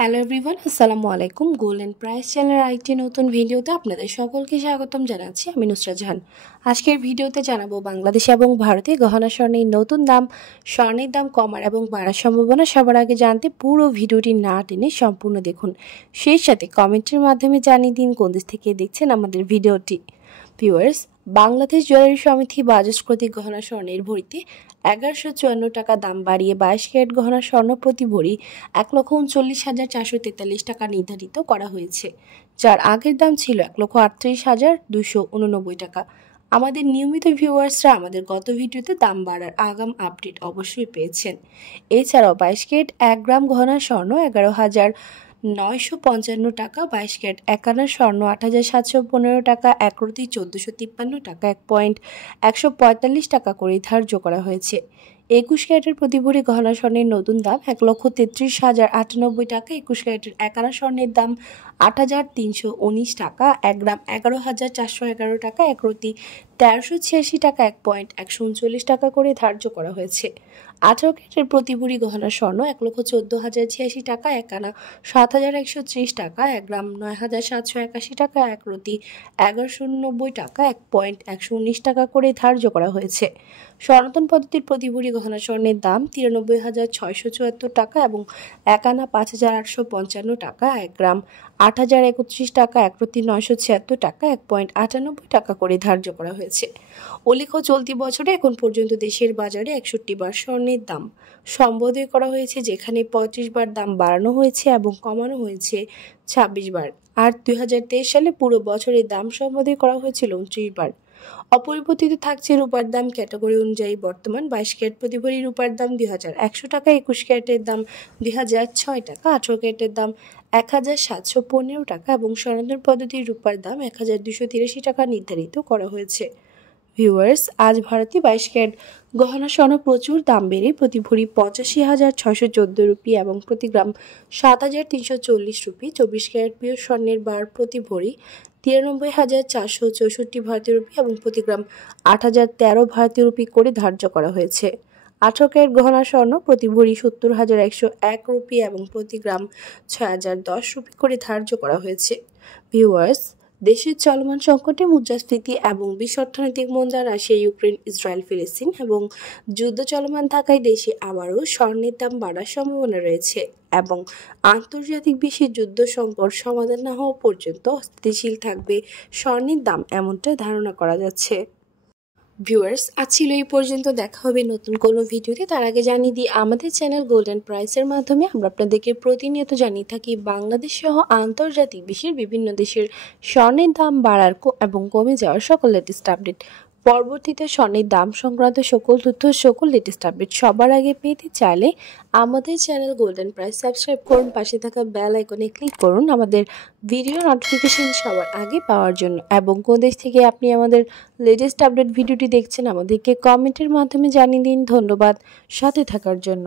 Hello everyone, আসসালামু আলাইকুম। Gold and price চ্যানেলের আরেকটি নতুন ভিডিওতে আপনাদের সকলকে স্বাগতম জানাচ্ছি। আমি নুসরাত জাহান। আজকের ভিডিওতে জানাবো বাংলাদেশ এবং ভারতে গহনা স্বর্ণের নতুন দাম, স্বর্ণের দাম কমার এবং বাড়ার সম্ভাবনা। সবার আগে জানতে পুরো ভিডিওটি না টেনে সম্পূর্ণ দেখুন। সেই সাথে কমেন্টের মাধ্যমে জানিয়ে দিন কোন দেশ থেকে দেখছেন আমাদের ভিডিওটি। ভিউয়ার্স, বাংলাদেশ জুয়েলারি সমিতি বাজাজ প্রতি গহনা স্বর্ণের ভরিতে 1154 টাকা দাম বাড়িয়ে 22 ক্যারেট গহনা স্বর্ণ প্রতি ভরি 1,39,443 টাকা নির্ধারিত করা হয়েছে, যার আগের দাম ছিল 1,38,289 টাকা। আমাদের নিয়মিত ভিউয়ার্সরা আমাদের গত ভিডিওতে দাম বাড়ার আগাম আপডেট অবশ্যই পেয়েছেন। এছাড়াও 22 ক্যারেট 1 গ্রাম গহনা স্বর্ণ 11,955 টাকা, 22 ক্যারেট 1 আনা স্বর্ণ 8,715 টাকা, 1 রতি 1453 টাকা, 1,145 টাকা করে ধার্য করা হয়েছে। 21 ক্যারেটের প্রতি ভরি গহনা স্বর্ণের নতুন দাম 1,33,098 টাকা, 21 ক্যারেটের 1 আনা স্বর্ণের দাম 8,319 টাকা, 1 গ্রাম 11,411 টাকা, 1 রতি 1386 টাকা, 1,139 টাকা করে ধার্য করা হয়েছে। 18 ক্যারেটের প্রতি ভরি গহনা স্বর্ণ 1,14,086 টাকা, 1 আনা 7,130 টাকা, 1 গ্রাম 9,781 টাকা, 1 রতি 1190 টাকা, 1,119 টাকা করে ধার্য করা হয়েছে। সনাতন পদ্ধতির প্রতি ভরি গহনা স্বর্ণের দাম 93,674 টাকা এবং 1 আনা 5,855 টাকা, 1 গ্রাম 8,031 টাকা, 1 রতি 976 টাকা, 1,98 টাকা করে ধার্য করা হয়েছে। উল্লেখ্য, চলতি বছরে এখন পর্যন্ত দেশের বাজারে 61 বার স্বর্ণের দাম সম্বোধন করা হয়েছে, যেখানে 35 বার দাম বাড়ানো হয়েছে এবং কমানো হয়েছে 26 বার। আর 2023 সালে পুরো বছরের দাম সম্বোধন করা হয়েছিল 29 বার। অপরিবর্তিত থাকছে রূপার দাম ক্যাটাগরি অনুযায়ী। বর্তমান 22 ক্যারেট প্রতি ভরি রূপার দাম 2,100 টাকা, 21 ক্যারেটের দাম 2,006 টাকা, 18 ক্যারেটের দাম 1,715 টাকা এবং সনাতন পদ্ধতির রূপার দাম 1,283 টাকা নির্ধারিত করা হয়েছে। ভিউয়ার্স, আজ ভারতে 22 ক্যারেট গহনা স্বর্ণ প্রচুর দাম বেড়ে প্রতি ভরি 85,614 রুপি এবং প্রতি গ্রাম 7,340 রুপি। 24 ক্যারেট পিওর স্বর্ণের বার প্রতি ভরি 93,464 ভারতীয় রুপি এবং প্রতি গ্রাম 8,013 ভারতীয় রুপি করে ধার্য করা হয়েছে। 18 ক্যারেট গহনা স্বর্ণ প্রতি ভরি 70,101 রুপি এবং প্রতি গ্রাম 6,010 রুপি করে ধার্য করা হয়েছে। ভিউয়ার্স, দেশের চলমান সংকটে মুদ্রাস্ফীতি এবং বিশ্ব অর্থনৈতিক মন্দা, রাশিয়া, ইউক্রেন, ইসরায়েল, ফিলিস্তিন এবং যুদ্ধ চলমান থাকায় দেশে আবারও স্বর্ণের দাম বাড়ার সম্ভাবনা রয়েছে এবং আন্তর্জাতিক বিশ্বের যুদ্ধ সংকট সমাধান না হওয়া পর্যন্ত স্থিতিশীল থাকবে স্বর্ণের দাম, এমনটা ধারণা করা যাচ্ছে। ভিউয়ার্স, আজ ছিল এই পর্যন্ত। দেখা হবে নতুন কোনো ভিডিওতে। তার আগে জানিয়ে দিই, আমাদের চ্যানেল গোল্ড অ্যান্ড প্রাইসের মাধ্যমে আমরা আপনাদেরকে প্রতিনিয়ত জানিয়ে থাকি বাংলাদেশ সহ আন্তর্জাতিক বিশ্বের বিভিন্ন দেশের স্বর্ণের দাম বাড়ার এবং কমে যাওয়ার সকল লেটেস্ট আপডেট। পরবর্তীতে স্বর্ণের দাম সংক্রান্ত সকল তথ্য, সকল লেটেস্ট আপডেট সবার আগে পেতে চাইলে আমাদের channel gold and price subscribe করুন, পাশে থাকা বেল আইকনে ক্লিক করুন আমাদের ভিডিও নোটিফিকেশন সবার আগে পাওয়ার জন্য। এবং কোন দেশ থেকে আপনি আমাদের লেটেস্ট আপডেট ভিডিওটি দেখছেন আমাদেরকে কমেন্টের মাধ্যমে জানিয়ে দিন। ধন্যবাদ সাথে থাকার জন্য।